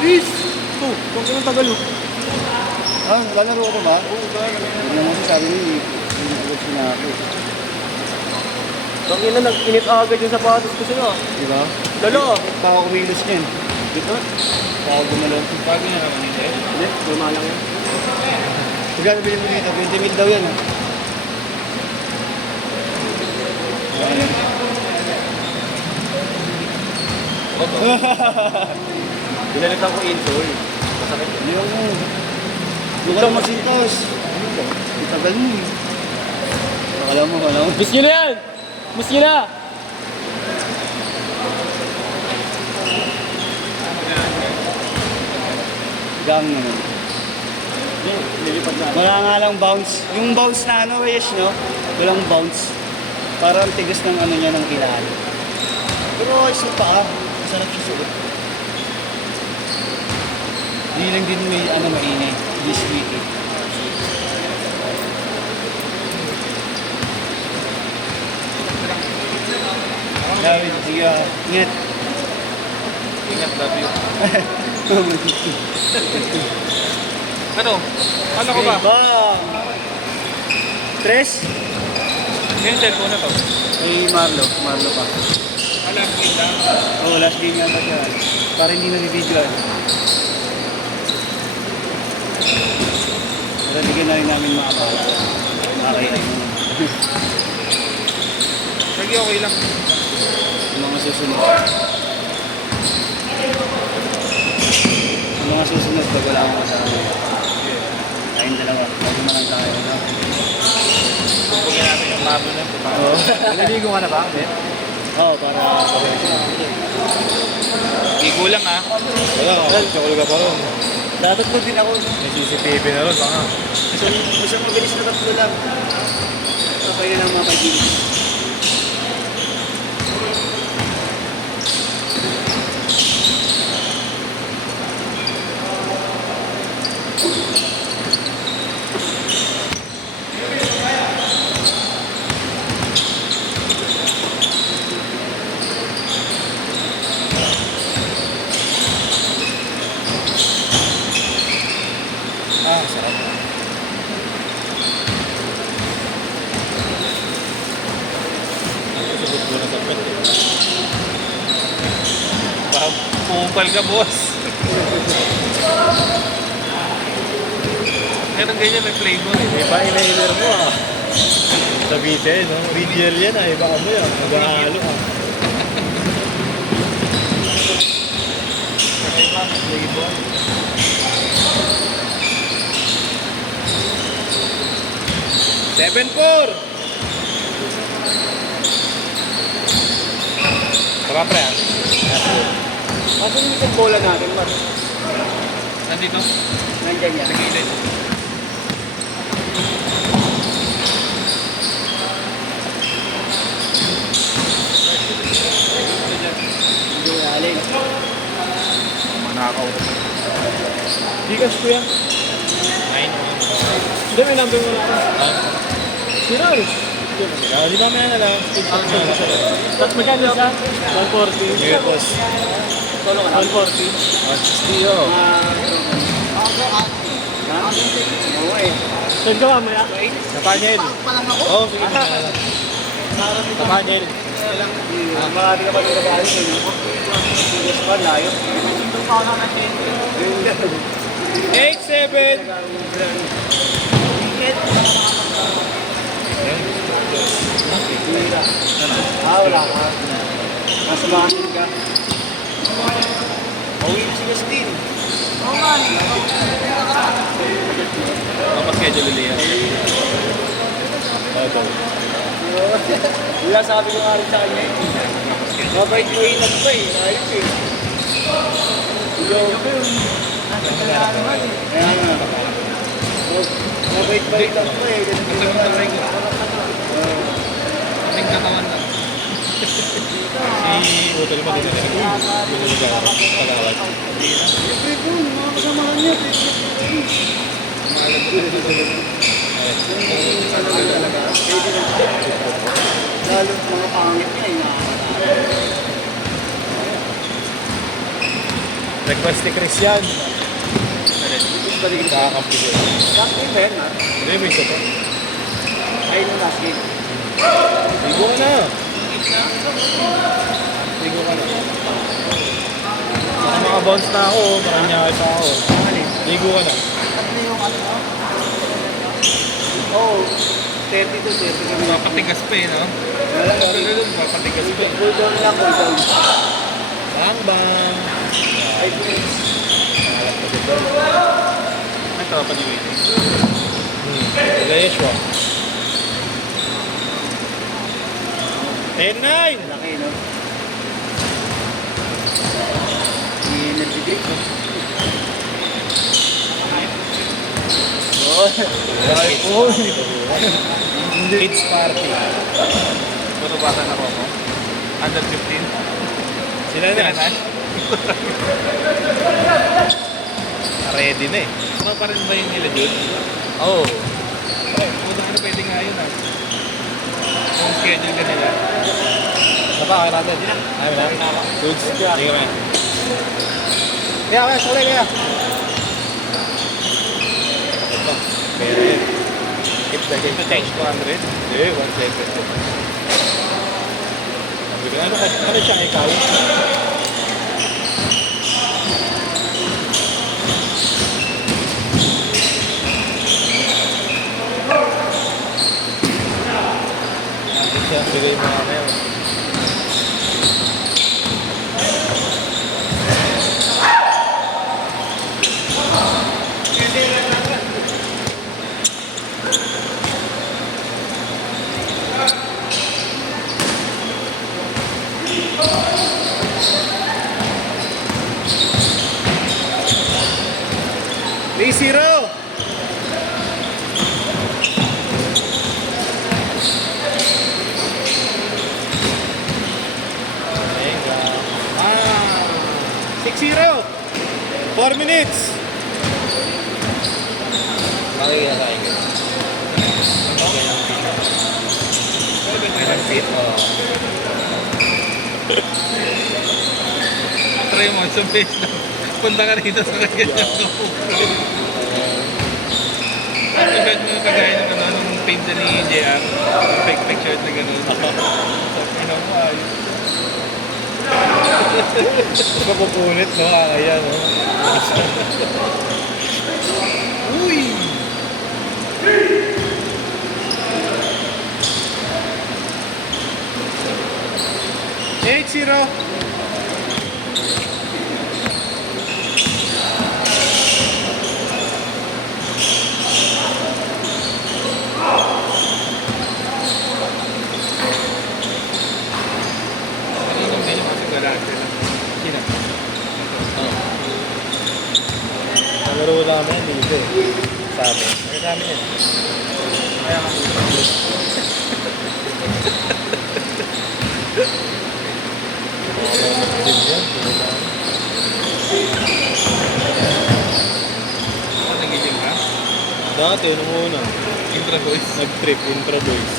Bilis! Ito, huwag ka ng Tagalog. Ah, lalaro ko ba? Oo, lalaro. Hindi naman sabi niyo, hindi agad na ako. Bang ina, nag-init agad yung sapatos ko sa'yo. Di ba? Lalo! Tao kumilos niyan. Dito? Tao gumalaw. Bago na naman hindi. Hindi, luma lang yan. Magkano bilhin mo dito? 20,000 daw yan, ha? Binalitan ko insole. Masakit. Hindi ako. Hindi ka masintos. Itagal mo eh. Alam mo. Miss nyo na yan! Miss nyo na! Gang naman. Nilipad na. Wala nga lang bounce. Yung bounce na ano, yes, no? Walang bounce. Parang tigas ng ano niya ng ilalim. Pero ayos yung paa. Masarap siya suot. Hindi lang din may ano maingay. Hindi squeaky. David, sige. Ingat. Ingat, love you. Ano? Ano ko ba? Bang! Tres? Yung cellphone na to. Ay, Marlo pa. Alam ko lang. Oo, last game yan pa siya. Para hindi nabibidyoan. Pero bigyan na rin namin mga bala. Makakainay mo. Sige, okay lang. Yung mga susunod. Yung mga susunod, pag wala akong kasama. Tayong dalawa. Lagi na lang tayo. No? Pupugin natin yung labo na. Oo. Naliligo ka na ba? Hindi. Oo, para Hindi kulang ah. Wala, tsakul ka pa ron. dapat din ako. May CCTV na ron, baka. Isang mabilis na tatlo lang. Kapay na lang mga kaibigan. Ah, sarap. Sagot mo na sa pet. Pupal ka, boss. Meron ganyan, may flavor eh. Iba inailer mo ah. Sa BTN, no? Original yan ah. Iba ka mo yan. Mag-ahalo ah. Kakaiba, may flavor. Seven four. Tara pre ah. Asan yung bola natin, Mar? Nandito? Nandiyan yan. Sa gilid. Hindi ko aling. Manakaw. Bigas ko yan. 9. Hindi, may number mo na ako. Sinal. Di ba may lang? Tapos magkano sa? 140. Yeah, boss. Solo ka na? 140. 160 yun. Oo eh. Saan ka mamaya? Kapanyel. Oo, sige. Kapanyel. Marami ka pa rin kabahan yun. Yes pa, layo. 8-7. Wala ka. Nasa bahasin ka. Pauwi na si Gastin. Mapaschedule ulit yan. Wala sabi ko nga rin sa kanya eh. Mabait mo inag pa eh. Ayos eh. Kaya nga. Mabait pa rin ako eh. Kasagod na break. Ating katawan lang. Si Hotel ba dito? Uy, yun yung pag-awat. Siyempre po, mga kasamahan niya. Lalo mga pangit niya eh. Request ni Chris yan. Balik ka. Nakakampi ko. Last game ba yan, ha? Hindi, may isa pa. Ay, no, last game. Ligo ka na. Ligo ka na. Saka makabounce na ako. Maranyakay pa ako. Ligo ka na. Tatlo yung ano, no? Oo. 30 to 30 kami. Mapatigas pa eh, no? Mapatigas pa eh. Cool down lang, cool down. Bang bang. 5 minutes. May tropa ni Wayne. Taga Yeshua. 10-9. Laki, no? Energy drink, no? Oh, Kids party. Puro bata na ako. Under 15. Sila na. Ready na eh. Ano pa rin ba yung nila, Jude? Oo. Kung ano pwede nga yun, ah. Yung schedule ka nila. Napa, kaya natin. Ayaw na. Goods. Sige kami. Kaya, suli kaya. Ito. Pero yun. Keep the game. Change 200. Hindi, 170. Ano siya ikaw? Siya, bigay mo nga ngayon. Zero. Ah, 6-0. 4 minutes. Makikita tayo. Ilang feet? Try mo, isang page lang. Punta ka rito sa kanya. Kapag mo kagaya ng ano, nung page ni JR, fake picture na gano'n. Ano mo, ayos. Papupunit, no? Kaya, no? Uy! Eight zero. Kaninong din yung kasi galante lang. Sino? Nalaro namin dito eh. Sa amin. Ano namin yan? Kaya nga ako nagiging ka? Dati, nung una, Intra boys. nag-trip, intro boys.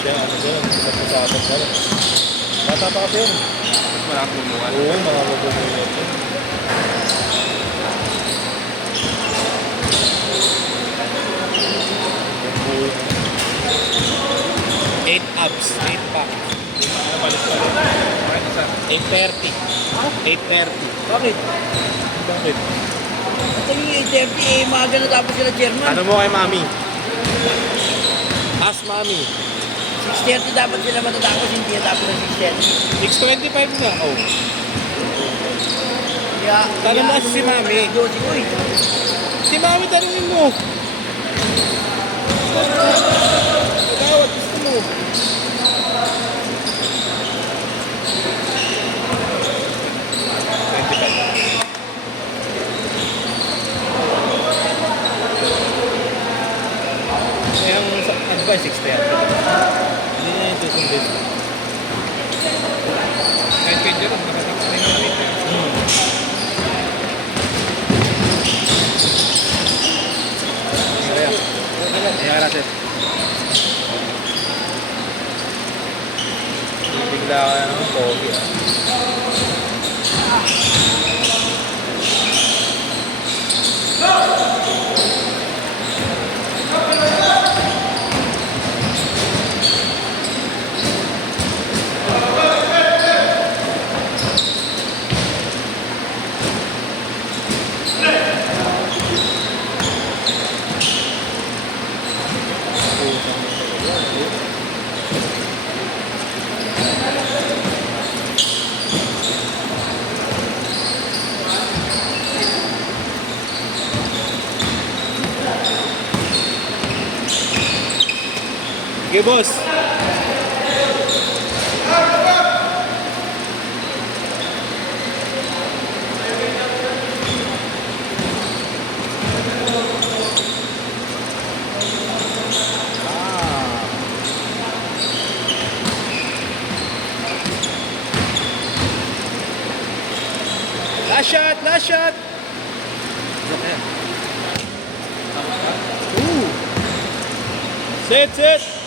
Siya, ano dyan, sapos-sapos na lang. Bata pa kasi yun. Marami bumuha. Oo, mga mabumulat yun. Bumulat. 8 abs, 8 pack. Ano palis pa rin? Bakit isa? 8:30. 8:30. Bakit? Bakit? Ito yung 8:30, maaga na tapos sila chairman. Ano mo kay mami? Ask mami. 6:30 dapat sila matatapos, hindi natapos ng 6:30. 6:25 na. Oh. Kaya, Tanong mo kasi si Mami. 12 ko eh. Si mami, tanungin mo. Tawad, gusto mo. Eh, ang advice, 6:30. Hindi na yung susundin. Kahit kay Jerome, nakatik na yung ulit. Kaya natin. Okay, boss. Last shot, last shot. Ooh. Sit, sit.